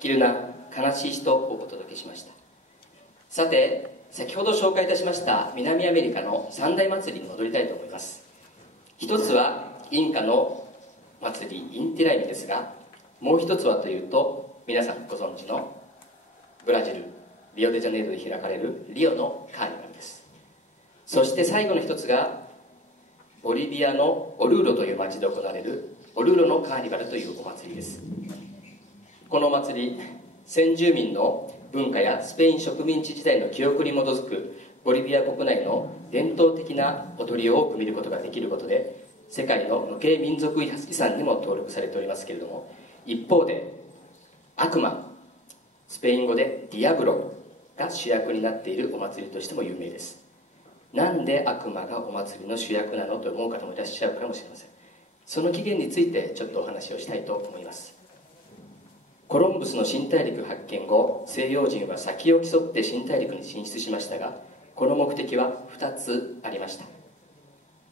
きるな悲しい人をお届けしました。さて、先ほど紹介いたしました南アメリカの三大祭りに戻りたいと思います。一つはインカの祭りインティライミですが、もう一つはというと皆さんご存知のブラジルリオデジャネイロで開かれるリオのカーニバルです。そして最後の一つがボリビアのオルーロという町で行われるオルーロのカーニバルというお祭りです。このお祭り、先住民の文化やスペイン植民地時代の記憶に基づくボリビア国内の伝統的な踊りを多く見ることができることで、世界の無形民族遺産にも登録されておりますけれども、一方で悪魔、スペイン語でディアブロが主役になっているお祭りとしても有名です。なんで悪魔がお祭りの主役なのと思う方もいらっしゃるかもしれません。その起源についてちょっとお話をしたいと思います。コロンブスの新大陸発見後、西洋人は先を競って新大陸に進出しましたが、この目的は2つありました。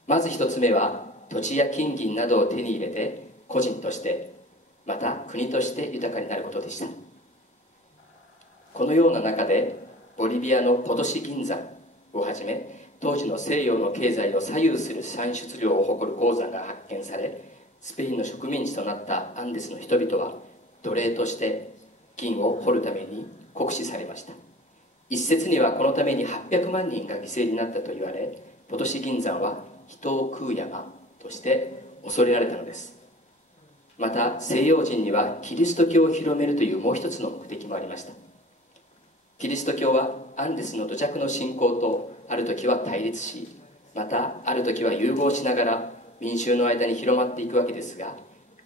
まず1つ目は土地や金銀などを手に入れて個人としてまた国として豊かになることでした。このような中でボリビアのポトシ銀山をはじめ当時の西洋の経済を左右する産出量を誇る鉱山が発見され、スペインの植民地となったアンデスの人々は奴隷として金を掘るために酷使されました。一説にはこのために800万人が犠牲になったと言われ、ポトシ銀山は人を食う山として恐れられたのです。また西洋人にはキリスト教を広めるというもう一つの目的もありました。キリスト教はアンデスの土着の信仰とある時は対立し、またある時は融合しながら民衆の間に広まっていくわけですが、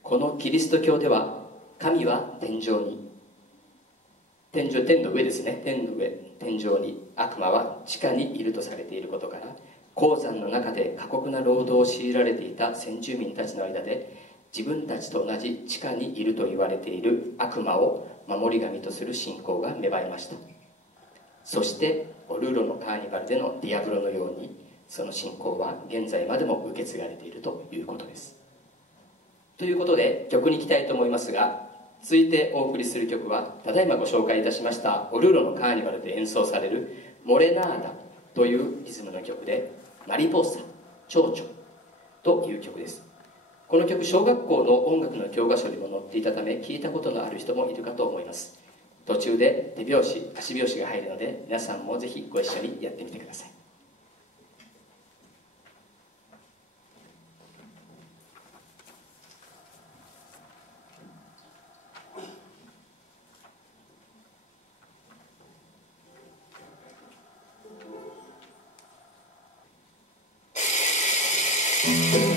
このキリスト教では神は天に、天の上ですね、天の上、天上に、悪魔は地下にいるとされていることから、鉱山の中で過酷な労働を強いられていた先住民たちの間で、自分たちと同じ地下にいると言われている悪魔を守り神とする信仰が芽生えました。そしてオルーロのカーニバルでのディアブロのように、その信仰は現在までも受け継がれているということです。ということで曲に行きたいと思いますが、続いてお送りする曲はただいまご紹介いたしましたオルーロのカーニバルで演奏されるモレナーダというリズムの曲で、マリポーサ、蝶々という曲です。この曲、小学校の音楽の教科書にも載っていたため聞いたことのある人もいるかと思います。途中で手拍子、足拍子が入るので、皆さんもぜひご一緒にやってみてください。La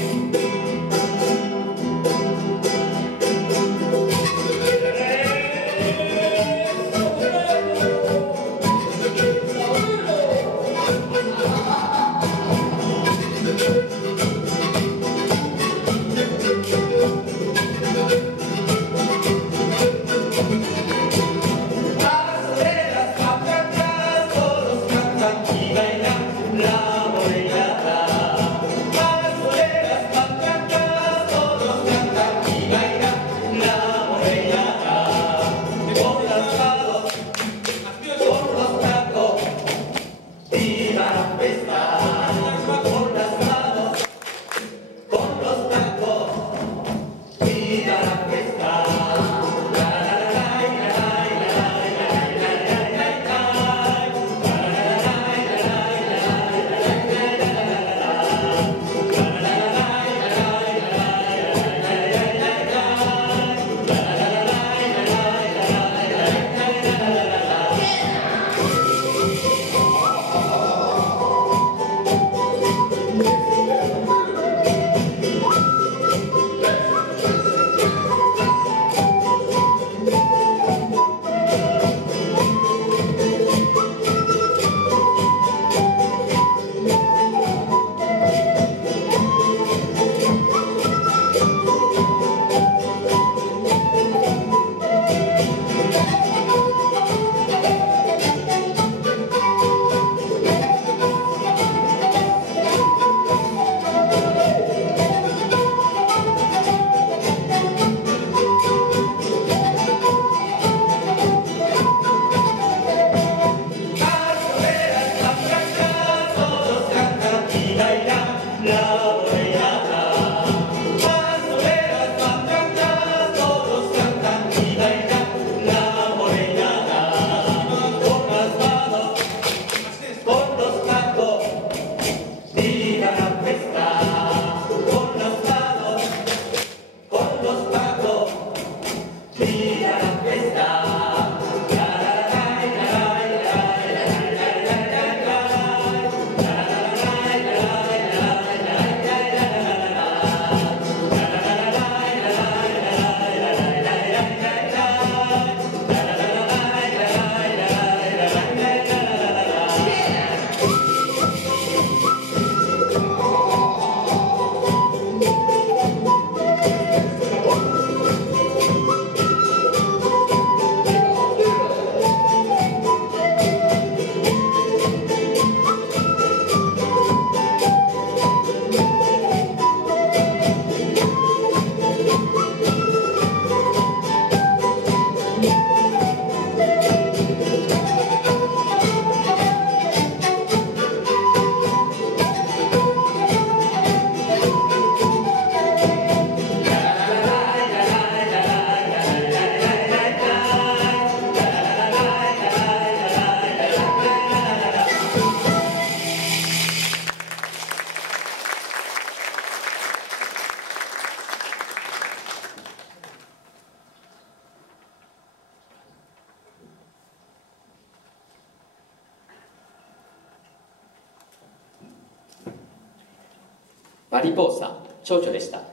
マリポーサ、蝶々でした。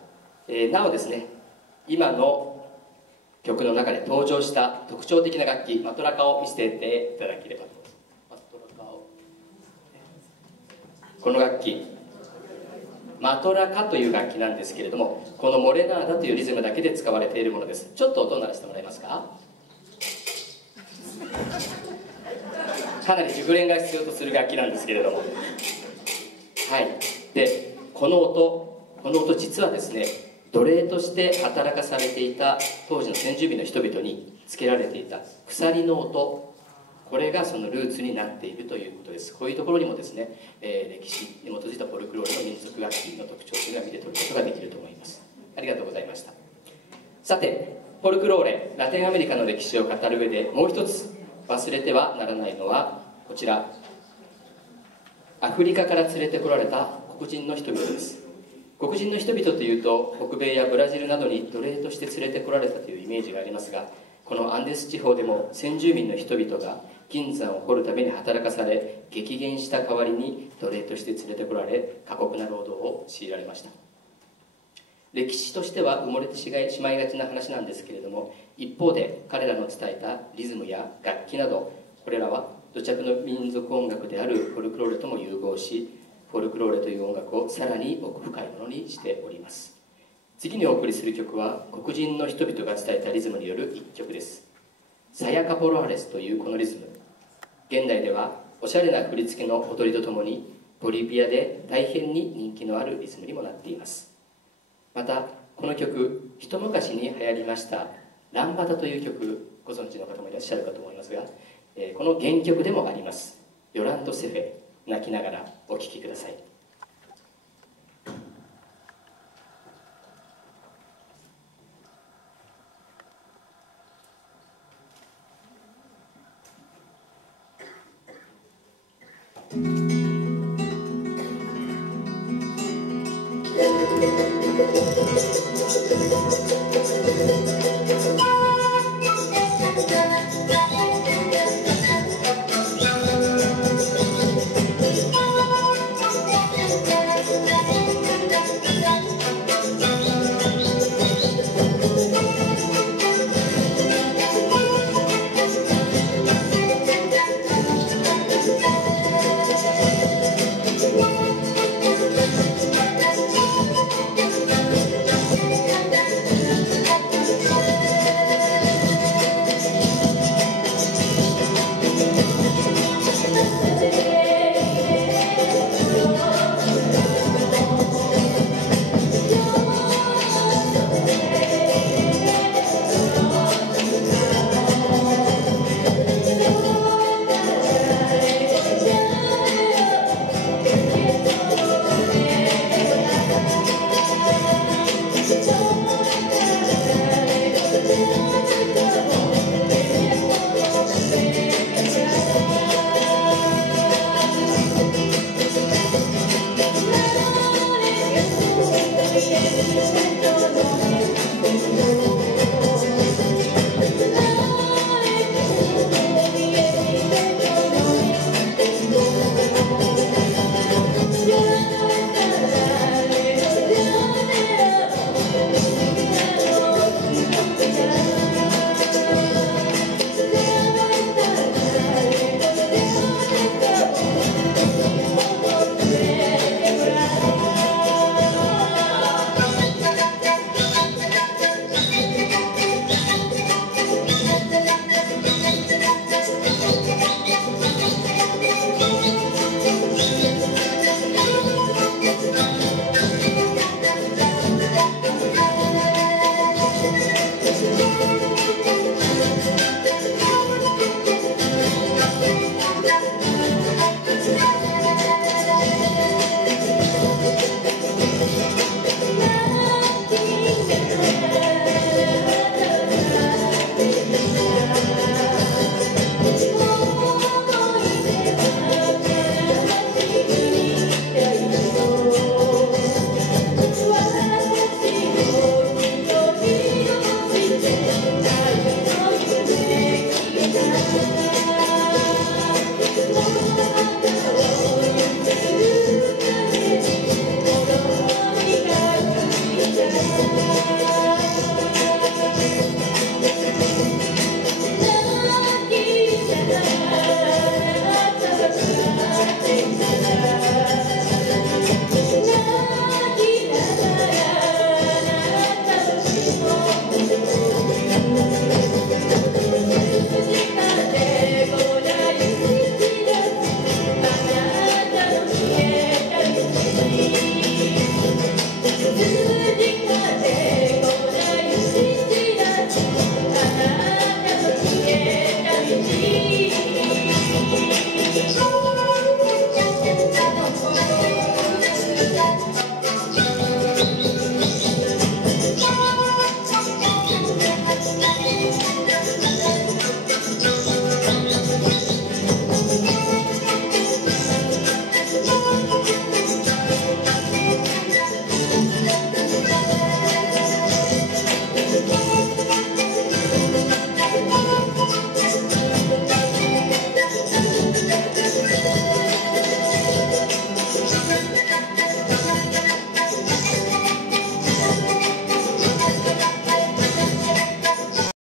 なおですね、今の曲の中で登場した特徴的な楽器、マトラカを見せていただければと。マトラカを、この楽器、マトラカという楽器なんですけれども、このモレナーダというリズムだけで使われているものです。ちょっと音を鳴らしてもらえますか。かなり熟練が必要とする楽器なんですけれども、はい。で、この音実はですね、奴隷として働かされていた当時の先住民の人々につけられていた鎖の音、これがそのルーツになっているということです。こういうところにもですね、歴史に基づいたフォルクロールの民族楽器の特徴というのは見て取ることができると思います。ありがとうございました。さて、フォルクローレ、ラテンアメリカの歴史を語る上でもう一つ忘れてはならないのはこちら、アフリカから連れてこられた黒人の人々です。黒人の人々というと北米やブラジルなどに奴隷として連れてこられたというイメージがありますが、このアンデス地方でも先住民の人々が金山を掘るために働かされ、激減した代わりに奴隷として連れてこられ、過酷な労働を強いられました。歴史としては埋もれてしまいがちな話なんですけれども、一方で彼らの伝えたリズムや楽器など、これらは土着の民族音楽であるフォルクローレとも融合し、フォルクローレという音楽をさらに奥深いものにしております。次にお送りする曲は黒人の人々が伝えたリズムによる一曲です。サヤカポロアレスというこのリズム、現代ではおしゃれな振り付けの踊りとともにボリビアで大変に人気のあるリズムにもなっています。またこの曲、一昔に流行りましたランバダという曲、ご存知の方もいらっしゃるかと思いますが、この原曲でもありますヨランド・セフェ、泣きながらお聴きください。